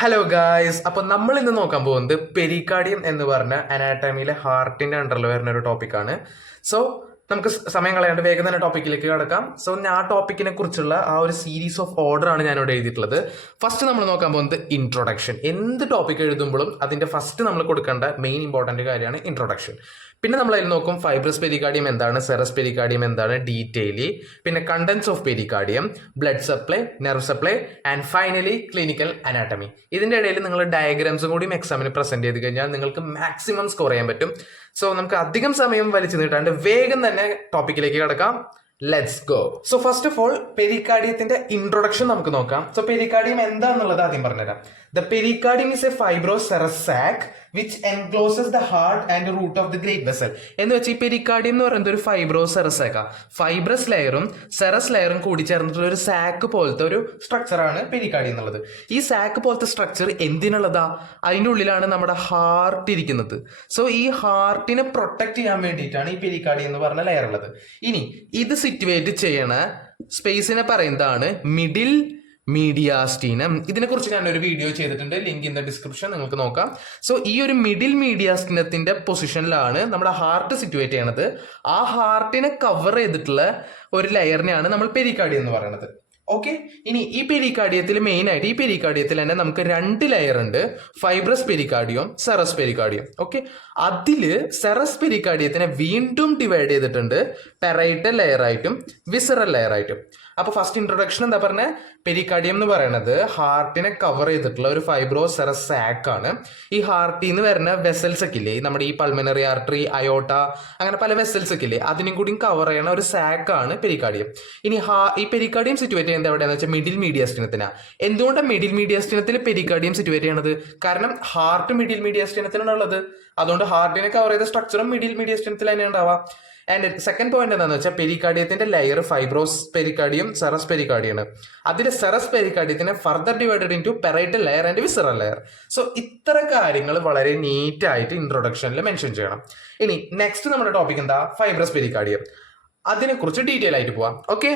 Hello guys, അപ്പൊ നമ്മൾ ഇന്ന് നോക്കാൻ പോകുന്നത് പെരിക്കാർഡിയം എന്ന് പറഞ്ഞ അനാട്ടമിയിലെ ഹാർട്ടിന്റെ അണ്ടറിൽ വരുന്ന ഒരു ടോപ്പിക്കാണ്. സോ നമുക്ക് സമയം കളയാണ്ട് വേഗം തന്നെ ടോപ്പിക്കിലേക്ക് കടക്കാം. സോ ഞാൻ ആ ടോപ്പിക്കിനെ കുറിച്ചുള്ള ആ ഒരു സീരീസ് ഓഫ് ഓർഡർ ആണ് ഞാനിവിടെ എഴുതിയിട്ടുള്ളത്. ഫസ്റ്റ് നമ്മൾ നോക്കാൻ പോകുന്നത് ഇൻട്രൊഡക്ഷൻ. എന്ത് ടോപ്പിക് എഴുതുമ്പോഴും അതിന്റെ ഫസ്റ്റ് നമ്മൾ കൊടുക്കേണ്ട മെയിൻ ഇമ്പോർട്ടന്റ് കാര്യമാണ് ഇൻട്രൊഡക്ഷൻ. പിന്നെ നമ്മൾ അതിൽ നോക്കും ഫൈബ്രസ് പെരിക്കാർഡിയം എന്താണ്, സെറസ് പെരിക്കാർഡിയം എന്താണ് ഡീറ്റെയിലി, പിന്നെ contents of pericardium, blood supply, nerve supply and finally clinical anatomy. ഇതിന്റെ ഇടയിൽ നിങ്ങൾ ഡയഗ്രാംസും കൂടി എക്സാമിന് പ്രസന്റ് ചെയ്ത് കഴിഞ്ഞാൽ നിങ്ങൾക്ക് മാക്സിമം സ്കോർ ചെയ്യാൻ പറ്റും. സോ നമുക്ക് അധികം സമയം വലിച്ചു നീട്ടാണ്ട് വേഗം തന്നെ ടോപ്പിക്കിലേക്ക് കിടക്കാം. Let's go. So first of all പെരിക്കാർഡിയത്തിന്റെ ഇൻട്രൊഡക്ഷൻ നമുക്ക് നോക്കാം. സോ പെരിക്കാർഡിയം എന്താണെന്നുള്ളത് ആദ്യം പറഞ്ഞുതരാം. The pericardium is a fibrous serous sac which encloses the heart and root of the great vessel. എന്ന് വെച്ചാൽ ഈ പെരിക്കാർഡിയം എന്ന് പറയുന്നത് ഒരു ഫൈബ്രോസ് സെറസ് സാക്കാ. ഫൈബ്രസ് ലെയറും സെറസ് ലെയറും കൂടി ചേർന്നിട്ടുള്ള ഒരു സാക്ക് പോലത്തെ ഒരു സ്ട്രക്ചറാണ് പെരിക്കാർഡിയം എന്നുള്ളത്. ഈ സാക്ക് പോലത്തെ സ്ട്രക്ചർ എന്തിനുള്ളതാ? അതിൻ്റെ ഉള്ളിലാണ് നമ്മുടെ ഹാർട്ട് ഇരിക്കുന്നത്. സോ ഈ ഹാർട്ടിനെ പ്രൊട്ടക്ട് ചെയ്യാൻ വേണ്ടിയിട്ടാണ് ഈ പെരിക്കാർഡിയം എന്ന് പറഞ്ഞ ലെയർ ഉള്ളത്. ഇനി ഇത് സിറ്റുവേറ്റ് ചെയ്യണ സ്പേസിനെ പറയുന്നതാണ് മിഡിൽ മീഡിയാസ്റ്റീനം. ഇതിനെക്കുറിച്ച് ഞാൻ ഒരു വീഡിയോ ചെയ്തിട്ടുണ്ട്, ലിങ്ക് ഇൻ ദ ഡിസ്ക്രിപ്ഷൻ, നിങ്ങൾക്ക് നോക്കാം. സോ ഈ ഒരു മിഡിൽ മീഡിയാസ്റ്റീനത്തിന്റെ പൊസിഷനിലാണ് നമ്മുടെ ഹാർട്ട് സിറ്റുവേറ്റ് ചെയ്യണത്. ആ ഹാർട്ടിനെ കവർ ചെയ്തിട്ടുള്ള ഒരു ലെയറിനെയാണ് നമ്മൾ പെരിക്കാർഡിയം എന്ന് പറയുന്നത്. ഓക്കെ, ഇനി ഈ പെരിക്കാർഡിയത്തിൽ മെയിൻ ആയിട്ട് ഈ പെരിക്കാർഡിയത്തിൽ തന്നെ നമുക്ക് രണ്ട് ലെയർ ഉണ്ട്, ഫൈബ്രസ് പെരിക്കാർഡിയം, സെറസ് പെരിക്കാർഡിയം. ഓക്കെ, അതില് സെറസ് പെരിക്കാർഡിയത്തിനെ വീണ്ടും ഡിവൈഡ് ചെയ്തിട്ടുണ്ട് പെറൈറ്റൽ ലെയർ ആയിട്ടും വിസറൽ ലെയർ ആയിട്ടും. അപ്പൊ ഫസ്റ്റ് ഇൻട്രൊഡക്ഷൻ എന്താ പറഞ്ഞ, പെരിക്കാർഡിയം എന്ന് പറയുന്നത് ഹാർട്ടിനെ കവർ ചെയ്തിട്ടുള്ള ഒരു ഫൈബ്രോസ് സെറസ് സാക്ക് ആണ്. ഈ ഹാർട്ടിൽ നിന്ന് വരുന്ന വെസൽസ് ഒക്കെ ഇല്ലേ, നമ്മുടെ ഈ പൾമനറി ആർട്ടറി, അയോട്ട, അങ്ങനെ പല വെസൽസ് ഒക്കെ ഇല്ലേ, അതിനും കൂടി കവർ ചെയ്യണ ഒരു സാക്ക് ആണ് പെരിക്കാർഡിയം. ഇനി ഈ പെരിക്കാർഡിയം സിറ്റുവേറ്റ് ചെയ്യുന്നത് എവിടെയാണെന്ന് വെച്ചാൽ മിഡിൽ മീഡിയാസ്റ്റീനത്തിനാണ്. എന്തുകൊണ്ടാണ് മിഡിൽ മീഡിയാസ്റ്റീനത്തിൽ പെരിക്കാർഡിയം സിറ്റുവേറ്റ് ചെയ്യണത്? കാരണം ഹാർട്ട് മിഡിൽ മീഡിയാസ്റ്റീനത്തിനാണ് ഉള്ളത്. അതുകൊണ്ട് ഹാർട്ടിനെ കവർ ചെയ്ത സ്ട്രക്ചറും മിഡിൽ മീഡിയാസ്റ്റീനത്തിൽ തന്നെ ഉണ്ടാവാം. ആൻഡ് സെക്കൻഡ് പോയിന്റ് എന്താണെന്ന് വെച്ചാൽ പെരിക്കാർഡിയത്തിന്റെ ലെയർ ഫൈബ്രോസ് പെരിക്കാർഡിയം, സെറസ് പെരിക്കാർഡിയാണ്. അതിൽ സെറസ് പെരിക്കാർഡിയത്തിനെ further divided into parietal layer and visceral layer. So ഇത്ര കാര്യങ്ങൾ വളരെ നീറ്റ് ആയിട്ട് ഇൻട്രൊഡക്ഷനിൽ മെൻഷൻ ചെയ്യണം. ഇനി നെക്സ്റ്റ് നമ്മുടെ ടോപ്പിക് എന്താ, ഫൈബ്രസ് പെരിക്കാർഡിയം. അതിനെക്കുറിച്ച് ഡീറ്റെയിൽ ആയിട്ട് പോവാം. ഓക്കെ,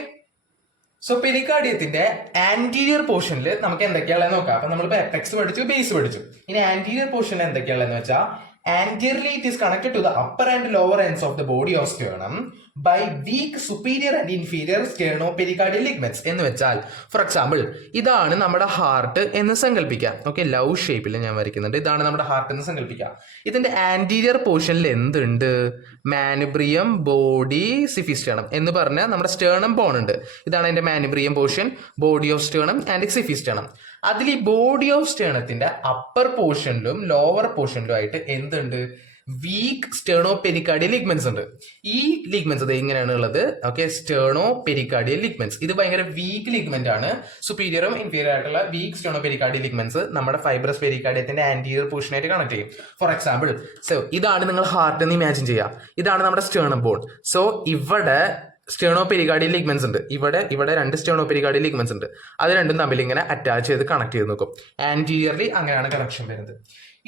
സോ പെരിക്കാർഡിയത്തിന്റെ ആന്റീരിയർ പോർഷനിൽ നമുക്ക് എന്തൊക്കെയാണെന്ന് നോക്കാം. അപ്പൊ നമ്മൾ എപെക്സ് പഠിച്ചു, ബേസ് പഠിച്ചു. ഇനി ആന്റീരിയർ പോർഷനിൽ എന്തൊക്കെയാണെന്ന് വെച്ചാൽ, anteriorly it is connected to the upper and lower ends of the body of sternum by weak superior and inferior sternopericardial ligaments. എന്ന് വെച്ചാൽ ഫോർ എക്സാമ്പിൾ ഇതാണ് നമ്മുടെ ഹാർട്ട് എന്ന് സങ്കല്പിക്കാം. ഓക്കെ, ലവ് ഷേപ്പിൽ ഞാൻ വരയ്ക്കുന്നുണ്ട്. ഇതാണ് നമ്മുടെ ഹാർട്ട് എന്ന് സങ്കല്പിക്കാം. ഇതിന്റെ ആന്റീരിയർ പോർഷനിൽ എന്തുണ്ട്? മാനുബ്രിയം, ബോഡി, സിഫിസ്റ്റേണം എന്ന് പറഞ്ഞാൽ നമ്മുടെ സ്റ്റേണം ബോൺ ഉണ്ട്. ഇതാണ് അതിന്റെ manubrium portion, body of sternum and xiphisternum. അതിൽ ഈ ബോഡി ഓഫ് സ്റ്റേണത്തിന്റെ അപ്പർ പോർഷനിലും ലോവർ പോർഷനിലും ആയിട്ട് എന്തുണ്ട്? വീക്ക് സ്റ്റേണോപെരിക്കാർഡിയൽ ലിഗ്മെന്റ്സ് ഉണ്ട്. ഈ ലിഗ്മെന്റ്സ് അത് എങ്ങനെയാണ് ഉള്ളത്? ഓക്കെ, സ്റ്റേണോപെരിക്കാർഡിയൽ ലിഗ്മെന്റ്സ് ഇത് ഭയങ്കര വീക്ക് ലിഗ്മെന്റ് ആണ്. സുപ്പീരിയറും ഇൻഫീരിയർ ആയിട്ടുള്ള വീക്ക് സ്റ്റേണോപെരിക്കാർഡിയൽ ലിഗ്മെന്റ്സ് നമ്മുടെ ഫൈബ്രസ് പെരിക്കാർഡിയത്തിന്റെ ആന്റീരിയർ പോർഷനായിട്ട് കണക്ട് ചെയ്യും. ഫോർ എക്സാമ്പിൾ, സോ ഇതാണ് നിങ്ങൾ ഹാർട്ട് എന്ന് ഇമാജിൻ ചെയ്യാം. ഇതാണ് നമ്മുടെ സ്റ്റേണം ബോൺ. സോ ഇവിടെ സ്റ്റേണോപെരിക്കാർഡിയൽ ലിഗ്മെന്റ്സ് ഉണ്ട്. ഇവിടെ രണ്ട് സ്റ്റേണോപെരിക്കാർഡിയൽ ലിഗ്മെന്റ്സ് ഉണ്ട്. അത് രണ്ടും തമ്മിൽ ഇങ്ങനെ അറ്റാച്ച് ചെയ്ത് കണക്ട് ചെയ്ത് നോക്കും. ആന്റീരിയർലി അങ്ങനെയാണ് കണക്ഷൻ വരുന്നത്.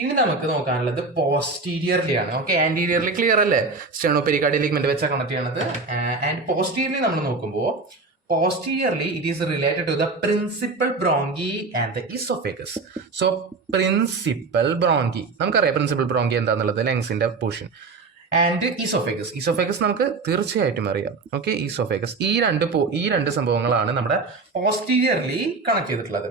ഇനി നമുക്ക് നോക്കാനുള്ളത് പോസ്റ്റീരിയർലി ആണ്. ഓക്കെ, ആന്റീരിയർലി ക്ലിയർ അല്ലേ? സ്റ്റേണോപെരിക്കാർഡിയൽ ലിഗ്മെന്റ് വെച്ചാൽ കണക്ട് ചെയ്യണത്. ആൻഡ് പോസ്റ്റീരിയർലി നമ്മൾ നോക്കുമ്പോൾ posteriorly it is related to the principal bronchi and the esophagus. So principal bronchi നമുക്കറിയാം പ്രിൻസിപ്പൽ ബ്രോങ്കി എന്താന്നുള്ളത്, ലങ്സിന്റെ പോർഷൻ. ആൻഡ് ഈസോഫേഗസ് നമുക്ക് തീർച്ചയായിട്ടും അറിയാം. ഓക്കെ, ഈസോഫേഗസ് ഈ രണ്ട് സംഭവങ്ങളാണ് നമ്മുടെ പോസ്റ്റീരിയർലി കണക്ട് ചെയ്തിട്ടുള്ളത്.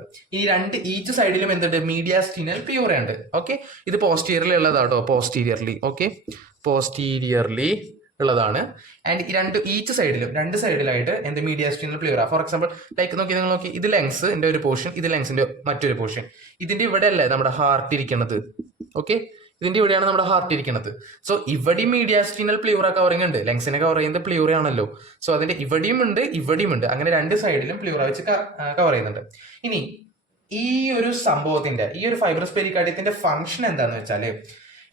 ഈച്ച് സൈഡിലും എന്തുണ്ട്? മീഡിയാസ്റ്റീനൽ പ്യൂറ ഉണ്ട്. ഓക്കെ, ഇത് പോസ്റ്റീരിയർലി ഉള്ളതാട്ടോ, പോസ്റ്റീരിയർലി. ഓക്കെ, പോസ്റ്റീരിയർലി ഉള്ളതാണ്. ആൻഡ് ഈച്ച് സൈഡിലും രണ്ട് സൈഡിലായിട്ട് എന്ത്? മീഡിയാസ്റ്റീനൽ പ്യൂറ. ഫോർ എക്സാമ്പിൾ ലൈക്ക് നിങ്ങൾ നോക്കി, ഇത് ലങ്സിന്റെ ഒരു പോർഷൻ, ഇത് ലങ്സിന്റെ മറ്റൊരു പോർഷൻ. ഇതിന്റെ ഇവിടെ അല്ലേ നമ്മുടെ ഹാർട്ട് ഇരിക്കുന്നത്? ഓക്കെ, ഇതിന്റെ ഇവിടെയാണ് നമ്മുടെ ഹാർട്ട് ഇരിക്കുന്നത്. സോ ഇവിടെ മീഡിയാസ്റ്റീനൽ പ്ലൂറ കവറിംഗ് ഉണ്ട്. ലങ്സിനെ കവർ ചെയ്യുന്നത് പ്ലൂറ ആണല്ലോ. സോ അതിന്റെ ഇവിടെയും ഉണ്ട്. അങ്ങനെ രണ്ട് സൈഡിലും പ്ലൂറ വെച്ച് കവർ ചെയ്യുന്നുണ്ട്. ഇനി ഈ ഒരു സംഭവത്തിന്റെ, ഈ ഒരു ഫൈബ്രസ് പെരിക്കാർഡിയത്തിന്റെ ഫംഗ്ഷൻ എന്താന്ന് വെച്ചാല്,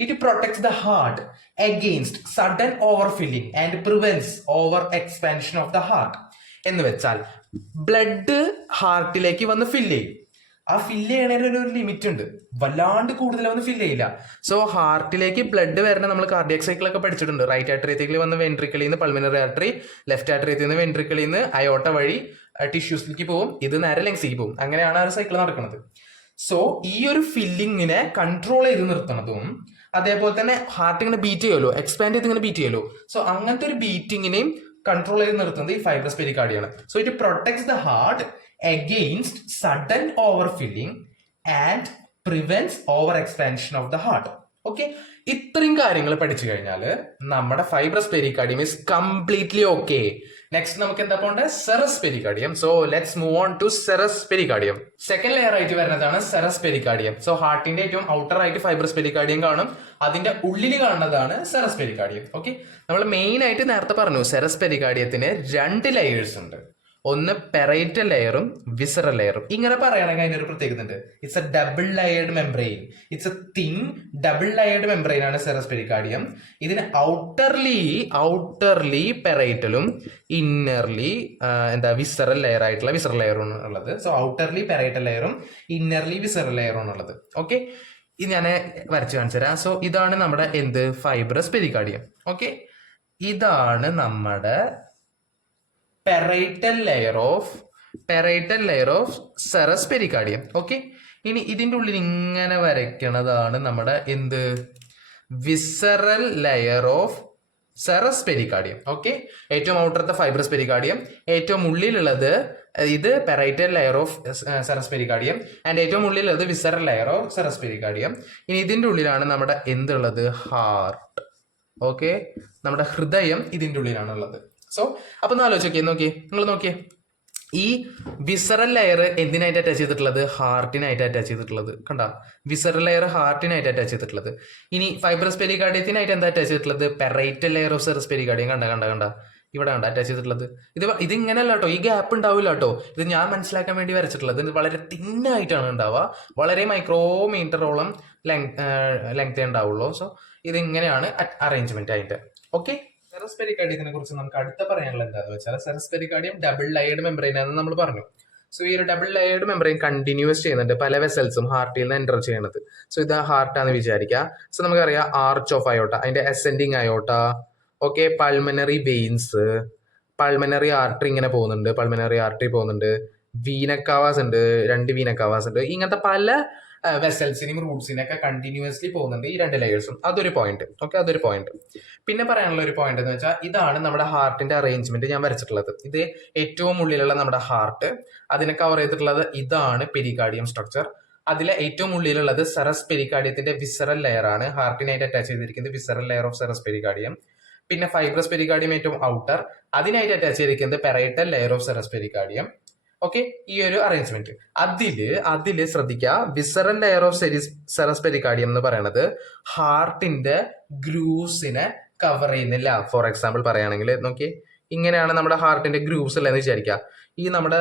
it protects the heart against sudden overfilling and prevents over expansion of the heart. എന്ന് വെച്ചാൽ ബ്ലഡ് ഹാർട്ടിലേക്ക് വന്ന് ഫില്ല് ചെയ്യും. ആ ഫില്ല് ചെയ്യണതിന് ഒരു ലിമിറ്റ് ഉണ്ട്. വല്ലാണ്ട് കൂടുതലൊന്നും ഫില്ല് ചെയ്യില്ല. സോ ഹാർട്ടിലേക്ക് ബ്ലഡ് വരണ നമ്മൾ കാർഡിയക് സൈക്കിളൊക്കെ പഠിച്ചിട്ടുണ്ട്. റൈറ്റ് ആർട്ടറിയത്തിൽ വന്ന് വെൻട്രിക്കിളിൽ നിന്ന് പൾമിനറി ആർട്ടറി, ലെഫ്റ്റ് ആർട്ടറിയത്തിൽ നിന്ന് വെൻട്രിക്കിളിൽ നിന്ന് അയോട്ട വഴി ടിഷ്യൂസിലേക്ക് പോകും. ഇത് നേരെ ലങ്സിലേക്ക് പോകും. അങ്ങനെയാണ് ആ ഒരു സൈക്കിൾ നടക്കുന്നത്. സോ ഈ ഒരു ഫില്ലിങ്ങിനെ കൺട്രോൾ ചെയ്ത് നിർത്തണതും അതേപോലെ തന്നെ ഹാർട്ട് ഇങ്ങനെ ബീറ്റ് ചെയ്യുമല്ലോ, എക്സ്പാൻഡ് ചെയ്ത് ഇങ്ങനെ ബീറ്റ് ചെയ്യുമല്ലോ. സോ അങ്ങനത്തെ ഒരു ബീറ്റിങ്ങിനെയും കൺട്രോൾ ചെയ്ത് നിർത്തുന്നത് ഈ ഫൈബ്രസ് പെരികാർഡിയാണ്. So it protects the heart against sudden over filling and prevents over expansion of the heart. Okay, ഇത്രയും കാര്യങ്ങൾ പഠിച്ചു കഴിഞ്ഞാൽ നമ്മുടെ fibrous pericardium is completely okay. Next നമുക്ക് എന്താ പോകേണ്ടത്? Serous pericardium. So let's move on to serous pericardium. Second layer ആയിട്ട് വരുന്നതാണ് സെറസ് പെരികാർഡിയം. സോ ഹാർട്ടിന്റെ ഏറ്റവും ഔട്ടർ ആയിട്ട് ഫൈബ്രസ് പെരികാർഡിയം കാണും, അതിന്റെ ഉള്ളിൽ കാണുന്നതാണ് സെറസ് പെരികാർഡിയം. ഓക്കെ, നമ്മൾ മെയിൻ ആയിട്ട് നേരത്തെ പറഞ്ഞു സെറസ് പെരികാർഡിയത്തിന് 2 ലെയേഴ്സ് ഉണ്ട്. ഒന്ന് പെറൈറ്റൽ ലെയറും വിസറൽ ലെയറും. ഇങ്ങനെ പറയുകയാണെങ്കിൽ അതിനൊരു പ്രത്യേകത ഉണ്ട്. It's a double layered membrane. It's a thin double layered membrane ആണ് സെറസ് പെരികാർഡിയം. ഇതിന് ഔട്ടർലി പെറൈറ്റലും ഇന്നർലി വിസറൽ ലെയർ ആയിട്ടുള്ള വിസറൽ ലെയറും ഉള്ളത്. സോ ഔട്ടർലി പെറൈറ്റൽ ലെയറും ഇന്നർലി വിസറൽ ലെയറും ഉള്ളത്. ഓക്കെ, ഇത് ഞാൻ വരച്ച് കാണിച്ചു തരാം. സോ ഇതാണ് നമ്മുടെ ഫൈബ്രസ് പെരികാർഡിയം. ഓക്കെ, ഇതാണ് നമ്മുടെ parietal layer of serous pericardium. Okay, ഇനി ഇതിൻ്റെ ഉള്ളിൽ ഇങ്ങനെ വരയ്ക്കണതാണ് നമ്മുടെ visceral layer of serous pericardium. Okay, ഏറ്റവും ഔട്ടറത്തെ ഫൈബ്രസ് പെരികാർഡിയം, ഏറ്റവും ഉള്ളിലുള്ളത് ഇത് parietal layer of serous pericardium and ഏറ്റവും ഉള്ളിലുള്ളത് visceral layer of serous pericardium. ഇനി ഇതിൻ്റെ ഉള്ളിലാണ് നമ്മുടെ എന്തുള്ളത്? ഹാർട്ട്. ഓക്കെ, നമ്മുടെ ഹൃദയം ഇതിൻ്റെ ഉള്ളിലാണ് ഉള്ളത്. സോ അപ്പൊ ഒന്ന് ആലോചിച്ച് നോക്കിയേ, നിങ്ങൾ നോക്കിയേ, ഈ വിസറൽ ലെയർ എന്തിനായിട്ട് അറ്റാച്ച് ചെയ്തിട്ടുള്ളത്? ഹാർട്ടിനായിട്ട് അറ്റാച്ച് ചെയ്തിട്ടുള്ളത്. കണ്ട, വിസറൽ ലെയർ ഹാർട്ടിനായിട്ട് അറ്റാച്ച് ചെയ്തിട്ടുള്ളത്. ഇനി ഫൈബ്രസ് പെരികാർഡിയത്തിനായിട്ട് എന്താ അറ്റാച്ച് ചെയ്തിട്ടുള്ളത്? Parietal layer of serous pericardium. കണ്ട ഇവിടെ കണ്ട അറ്റാച്ച് ചെയ്തിട്ടുള്ളത്. ഇത് ഇങ്ങനെയല്ല കേട്ടോ, ഈ ഗ്യാപ്പ് ഉണ്ടാവില്ല കേട്ടോ. ഇത് ഞാൻ മനസ്സിലാക്കാൻ വേണ്ടി വരച്ചിട്ടുള്ളത്. ഇത് വളരെ തിന്നായിട്ടാണ് ഉണ്ടാവുക, വളരെ മൈക്രോമീറ്ററോളം ലെങ്തേ ഉണ്ടാവുള്ളൂ. സോ ഇത് ഇങ്ങനെയാണ് അറേഞ്ച്മെന്റ് ആയിട്ട്. ഓക്കെ, സെറസ് പെരികാർഡിയത്തിനെ കുറിച്ച് നമുക്ക് അടുത്ത പറയാനുള്ള എന്താണെന്ന് വെച്ചാൽ, സെറസ് പെരികാർഡിയം ഡബിൾ ലെയർഡ് മെംബ്രെയിൻ ആണെന്ന് നമ്മൾ പറഞ്ഞു. സോ ഈ ഒരു ഡബിൾ ലെയർഡ് മെംബ്രെയിൻ കണ്ടിന്യൂസ് ചെയ്യുന്നുണ്ട്, പല വെസൽസും ഹാർട്ടിൽ നിന്ന് എൻ്റർ ചെയ്യണത്. സോ ഇത് ഹാർട്ടാന്ന് വിചാരിക്കുക. സോ നമുക്കറിയാം ആർച്ച് ഓഫ് അയോട്ട, അതിന്റെ ascending aorta. Okay, pulmonary veins, pulmonary artery ഇങ്ങനെ പോകുന്നുണ്ട്, പൾമനറി ആർട്ടറി പോകുന്നുണ്ട്, വീനക്കാവാസ് ഉണ്ട്, 2 വീനക്കാവാസ് ഉണ്ട്. ഇങ്ങനത്തെ പല വെസൽസിനെയും റൂട്ട്സിനൊക്കെ കണ്ടിന്യൂസ്ലി പോകുന്നുണ്ട് ഈ 2 ലെയേഴ്സും. അതൊരു പോയിന്റ്. ഓക്കെ, അതൊരു പോയിന്റ്. പിന്നെ പറയാനുള്ള ഒരു പോയിന്റ് എന്ന് വെച്ചാൽ, ഇതാണ് നമ്മുടെ ഹാർട്ടിന്റെ അറേഞ്ച്മെന്റ് ഞാൻ വരച്ചിട്ടുള്ളത്. ഇത് ഏറ്റവും ഉള്ളിലുള്ള നമ്മുടെ ഹാർട്ട്, അതിനെ കവർ ചെയ്തിട്ടുള്ളത് ഇതാണ് പെരികാർഡിയം സ്ട്രക്ചർ. അതിലെ ഏറ്റവും ഉള്ളിലുള്ളത് സെറസ് പെരികാർഡിയത്തിന്റെ വിസറൽ ലെയർ ആണ്, ഹാർട്ടിനായിട്ട് അറ്റാച്ച് ചെയ്തിരിക്കുന്നത് visceral layer of serous pericardium. പിന്നെ ഫൈബ്രസ് പെരികാർഡിയം ഏറ്റവും ഔട്ടർ, അതിനായിട്ട് അറ്റാച്ച് ചെയ്തിരിക്കുന്നത് parietal layer of serous pericardium. Okay, ഈ ഒരു അറേഞ്ച്മെന്റ്. അതില് ശ്രദ്ധിക്കുക, visceral layer of serous pericardium എന്ന് പറയുന്നത് ഹാർട്ടിന്റെ ഗ്രൂവ്സിനെ കവർ ചെയ്യുന്നില്ല. ഫോർ എക്സാമ്പിൾ പറയുകയാണെങ്കിൽ നോക്കി, ഇങ്ങനെയാണ് നമ്മുടെ ഹാർട്ടിന്റെ ഗ്രൂവ്സ് ഉള്ളതെന്ന് വിചാരിക്കുക. ഈ നമ്മുടെ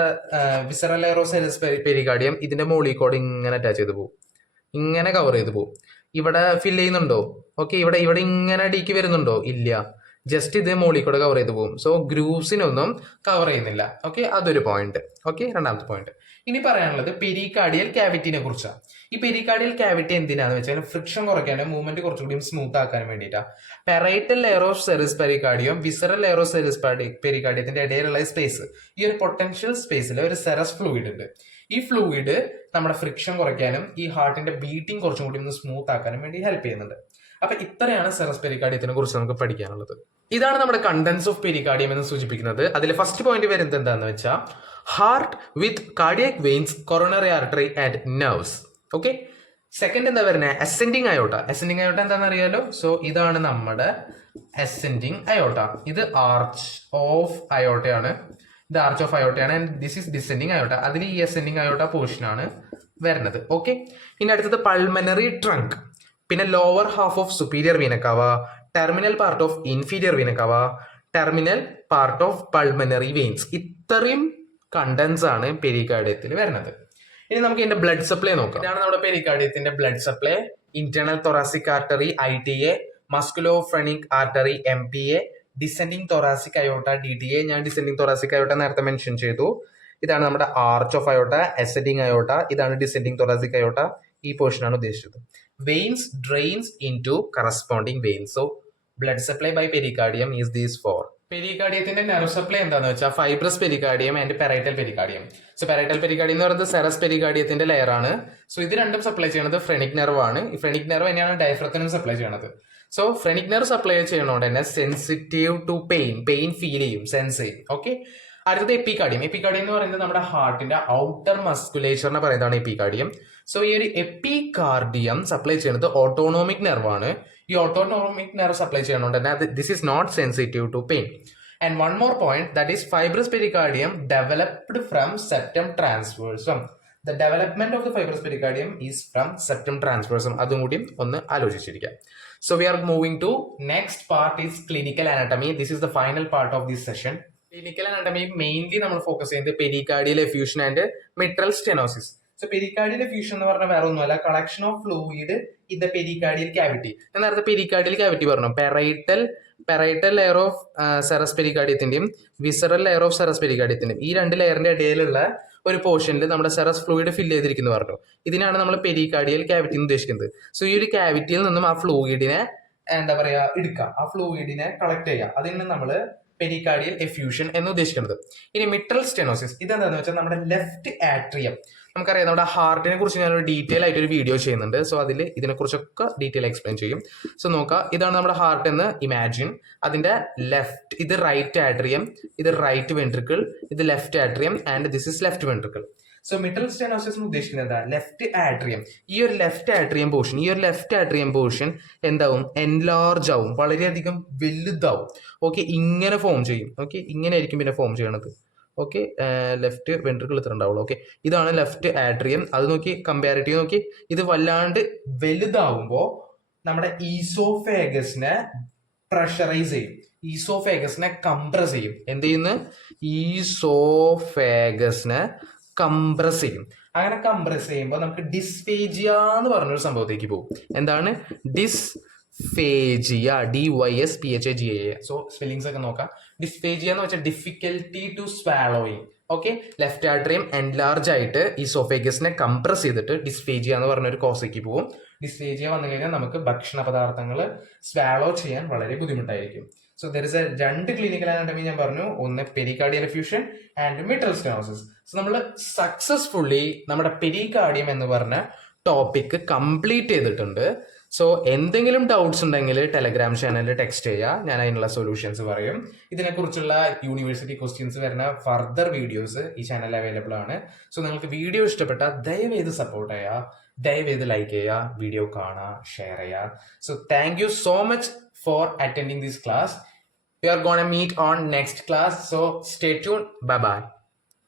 visceral layer of serous pericardium ഇതിന്റെ മോളിക്കോട് ഇങ്ങനെ അറ്റാച്ച് ചെയ്ത് പോകും, ഇങ്ങനെ കവർ ചെയ്ത് പോകും. ഇവിടെ ഫില്ല് ചെയ്യുന്നുണ്ടോ? ഓക്കെ, ഇവിടെ ഇങ്ങനെ അടിക്ക് വരുന്നുണ്ടോ? ഇല്ല, ജസ്റ്റ് ഇത് മോളിക്കൂടെ കവർ ചെയ്ത് പോകും. സോ ഗ്രൂവ്സിനൊന്നും കവർ ചെയ്യുന്നില്ല. ഓക്കെ, അതൊരു പോയിന്റ്. ഓക്കെ, രണ്ടാമത്തെ പോയിന്റ്. ഇനി പറയാനുള്ളത് പെരികാർഡിയൽ ക്യാവിറ്റിനെ കുറിച്ചാണ്. ഈ പെരികാർഡിയൽ ക്യാവിറ്റി എന്തിനാന്ന് വെച്ചാൽ ഫ്രിക്ഷൻ കുറയ്ക്കാനും മൂവ്മെന്റ് കുറച്ചുകൂടി സ്മൂത്ത് ആക്കാനും വേണ്ടിയിട്ടാണ്. Parietal layer of serous pericardium visceral layer of serous പെരികാർഡിയത്തിന്റെ ഇടയിലുള്ള സ്പേസ്, ഈ ഒരു പൊട്ടൻഷ്യൽ സ്പേസിൽ ഒരു സെറസ് ഫ്ലൂയിഡ് ഉണ്ട്. ഈ ഫ്ലൂയിഡ് നമ്മുടെ ഫ്രിക്ഷൻ കുറയ്ക്കാനും ഈ ഹാർട്ടിന്റെ ബീറ്റിംഗ് കുറച്ചും കൂടി ഒന്ന് സ്മൂത്ത് ആക്കാനും വേണ്ടി ഹെൽപ്പ് ചെയ്യുന്നുണ്ട്. അപ്പൊ ഇത്രയാണ് സെറസ് പെരികാർഡിയത്തിനെ കുറിച്ച് നമുക്ക് പഠിക്കാനുള്ളത്. ഇതാണ് നമ്മുടെ കണ്ടൻസ് ഓഫ് പെരികാർഡിയം എന്ന് സൂചിപ്പിക്കുന്നത്. അതിൽ ഫസ്റ്റ് പോയിന്റ് വരുന്നത് എന്താണെന്ന് വെച്ചാൽ, heart with cardiac veins, coronary artery and nerves. Okay, second എന്താ വരുന്നത്? അസെൻഡിങ് അയോട്ട. അസെൻഡിങ് അയോട്ട എന്താണെന്ന് അറിയാലോ. സോ ഇതാണ് നമ്മുടെ അസെൻഡിങ് അയോട്ട. ഇത് ആർച്ച് ഓഫ് അയോട്ടയാണ്, ഇത് ആർച്ച് ഓഫ് അയോട്ടയാണ്. And this is descending aorta. അതിൽ ഈ അസെൻഡിങ് അയോട്ട പോർഷൻ ആണ് വരുന്നത്. ഓക്കെ, ഇനി അടുത്തത് പൾമനറി ട്രങ്ക്, പിന്നെ lower half of superior vena cava, terminal part of inferior vena cava, terminal part of pulmonary veins. ഇത്രയും കണ്ടൻസ് ആണ് പെരികാർഡിയത്തിൽ വരുന്നത്. ഇനി നമുക്ക് ഇതിന്റെ ബ്ലഡ് സപ്ലൈ നോക്കാം. ഇതാണ് നമ്മുടെ പെരികാർഡിയത്തിന്റെ blood supply. Internal thoracic artery ITA, musculophrenic artery MPA, descending thoracic aorta DTA. ഞാൻ ഡിസെൻഡിങ് തൊറാസിക് അയോട്ട നേരത്തെ മെൻഷൻ ചെയ്തു. ഇതാണ് നമ്മുടെ arch of aorta, ascending aorta. ഇതാണ് ഡിസെൻഡിങ് തൊറാസിക് അയോട്ട. ഈ പോർഷൻ ആണ് ഉദ്ദേശിച്ചത്. Veins drains into corresponding veins. So blood supply by pericardium is these 4. പെരികാർഡിയത്തിന്റെ നെർവ് സപ്ലൈ എന്താന്ന് വെച്ചാൽ fibrous pericardium and parietal pericardium. So parietal pericardium എന്ന് പറയുന്നത് സെറസ് പെരികാർഡിയത്തിന്റെ ലെയർ ആണ്. സോ ഇത് രണ്ടും സപ്ലൈ ചെയ്യുന്നത് ഫ്രെനിക് നെർവ് ആണ്. ഈ ഫ്രെനിക് നെർവ് തന്നെയാണ് ഡയഫ്രത്തിനും സപ്ലൈ ചെയ്യുന്നത്. സോ ഫ്രെനിക് നെർവ് സപ്ലൈ ചെയ്യുന്നതുകൊണ്ട് തന്നെ സെൻസിറ്റീവ് ടു പെയിൻ ഫീൽ ചെയ്യും, സെൻസ് ചെയ്യും. ഓക്കെ, അടുത്തത് എപ്പികാർഡിയം. എപ്പികാർഡിയം എന്ന് പറയുന്നത് നമ്മുടെ ഹാർട്ടിന്റെ ഔട്ടർ മസ്കുലേച്ചറിനെ പറയുന്നതാണ് എപ്പികാർഡിയം. സോ ഈ ഒരു എപ്പികാർഡിയം സപ്ലൈ ചെയ്യുന്നത് ഓട്ടോണോമിക് നെർവ് ആണ്. ഈ ഓട്ടോണോമിക് നെർവ് സപ്ലൈ ചെയ്യുന്നതുകൊണ്ട് തന്നെ this is not sensitive to pain. And one more point, that is fibrous pericardium developed from septum transversum. The development of the fibrous pericardium is from septum transversum. അതും കൂടി ഒന്ന് ആലോചിച്ചിരിക്കാം. So we are moving to next part is clinical anatomy. This is the final part of this session. Clinical anatomy mainly നമ്മൾ focus ചെയ്യുന്നത് pericardial effusion and mitral stenosis. So pericardial effusion എന്ന് പറഞ്ഞാൽ വേറെ ഒന്നുമല്ല, collection of fluid in the pericardial cavity. ഞാൻ നേരത്തെ pericardial cavity പറഞ്ഞു. Parietal layer of serous പെരികാർഡിയത്തിന്റെയും വിസറൽ ലെയർ ഓഫ് സെറസ് പെരികാർഡിയത്തിന്റെയും ഈ രണ്ട് ലെയറിന്റെ ഇടയിലുള്ള ഒരു പോർഷനിൽ നമ്മുടെ സെറസ് ഫ്ലൂയിഡ് ഫില്ല് ചെയ്തിരിക്കുന്നു പറഞ്ഞു. ഇതിനാണ് നമ്മൾ പെരികാർഡിയൽ ക്യാവിറ്റി എന്ന് ഉദ്ദേശിക്കുന്നത്. സോ ഈ ഒരു ക്യാവിറ്റിയിൽ നിന്നും ആ ഫ്ലൂയിഡിനെ എന്താ പറയാ എടുക്കാം, ആ ഫ്ലൂയിഡിനെ കളക്ട് ചെയ്യാം. അതിന് നമ്മൾ പെരികാർഡിയൽ എഫ്യൂഷൻ എന്ന് ഉദ്ദേശിക്കുന്നത്. ഇനി മിട്രൽ സ്റ്റെനോസിസ് ഇതെന്താണെന്ന് വെച്ചാൽ നമ്മുടെ ലെഫ്റ്റ് ആട്രിയം. നമുക്കറിയാം നമ്മുടെ ഹാർട്ടിനെ കുറിച്ച് ഞാനൊരു ഡീറ്റെയിൽ ആയിട്ട് ഒരു വീഡിയോ ചെയ്യുന്നുണ്ട്. സോ അതിൽ ഇതിനെക്കുറിച്ചൊക്കെ ഡീറ്റെയിൽ എക്സ്പ്ലെയിൻ ചെയ്യും. സോ നോക്കാം, ഇതാണ് നമ്മുടെ ഹാർട്ട് എന്ന് ഇമാജിൻ. അതിന്റെ ലെഫ്റ്റ്, ഇത് റൈറ്റ് ആട്രിയം, ഇത് റൈറ്റ് വെൻട്രിക്കിൾ, ഇത് left atrium and this is left ventricle. So mitral stenosis ഉദ്ദേശിക്കുന്നത് എന്താ? Left atrium. ഈ ഒരു ലെഫ്റ്റ് ആട്രിയം പോർഷൻ എന്താവും? എൻലാർജ് ആവും, വളരെയധികം വലുതാവും. ഓക്കെ, ഇങ്ങനെ ഫോം ചെയ്യും. ഓക്കെ, ഇങ്ങനെ ആയിരിക്കും പിന്നെ ഫോം ചെയ്യണത്. ഓക്കെ, ലെഫ്റ്റ് വെൻട്രിക്കിൾ ഇത്ര ഉണ്ടാവുള്ളൂ. ഓക്കെ, ഇതാണ് ലെഫ്റ്റ് ആട്രിയം. അത് നോക്കി കമ്പാരിറ്റീവ് നോക്കി, ഇത് വല്ലാണ്ട് വലുതാവുമ്പോൾ നമ്മുടെ ഈസോഫേഗസിനെ പ്രഷറൈസ് ചെയ്യും, ഈസോഫേഗസിനെ കംപ്രസ് ചെയ്യും. എന്ത് ചെയ്യുന്നു? ഈസോഫേഗസിനെ കംപ്രസ് ചെയ്യും. അങ്ങനെ കംപ്രസ് ചെയ്യുമ്പോൾ നമുക്ക് ഡിസ്ഫേജിയ എന്ന് പറഞ്ഞൊരു സംഭവത്തേക്ക് പോകും. എന്താണ് ഡിസ്ഫേജിയ? DYSPHAGIA. സോ സ്പെല്ലിങ്സ് ഒക്കെ നോക്കാം. ഡിസ്ഫേജിയ എന്ന് വെച്ചാൽ difficulty to swallowing. Okay, left atrium enlarge ആയിട്ട് ഈസോഫേഗസിനെ കംപ്രസ് ചെയ്തിട്ട് ഡിസ്ഫേജിയ എന്ന് പറഞ്ഞൊരു കോസയ്ക്ക് പോകും. ഡിസ്ഫേജിയ വന്നു കഴിഞ്ഞാൽ നമുക്ക് ഭക്ഷണ പദാർത്ഥങ്ങൾ സ്വാലോ ചെയ്യാൻ വളരെ ബുദ്ധിമുട്ടായിരിക്കും. സോ ദർ ഇസ് എ രണ്ട് ക്ലിനിക്കൽ അനാട്ടമി ഞാൻ പറഞ്ഞു, ഒന്ന് pericardial effusion and mitral stenosis. So നമ്മൾ സക്സസ്ഫുള്ളി നമ്മുടെ പെരികാർഡിയം എന്ന് പറഞ്ഞ ടോപ്പിക് കംപ്ലീറ്റ് ചെയ്തിട്ടുണ്ട്. സോ എന്തെങ്കിലും ഡൗട്ട്സ് ഉണ്ടെങ്കിൽ ടെലഗ്രാം ചാനലിൽ ടെക്സ്റ്റ് ചെയ്യുക, ഞാൻ അതിനുള്ള സൊല്യൂഷൻസ് പറയും. ഇതിനെക്കുറിച്ചുള്ള യൂണിവേഴ്സിറ്റി ക്വസ്റ്റ്യൻസ് വരുന്ന ഫർദർ വീഡിയോസ് ഈ ചാനലിൽ അവൈലബിൾ ആണ്. സോ നിങ്ങൾക്ക് വീഡിയോ ഇഷ്ടപ്പെട്ടാൽ ദയവേത് സപ്പോർട്ട് ചെയ്യുക, ദയവേത് ലൈക്ക് ചെയ്യുക, വീഡിയോ കാണുക, ഷെയർ ചെയ്യുക. So thank you so much for attending this class. We are going to meet on next class, so stay tuned. Bye bye.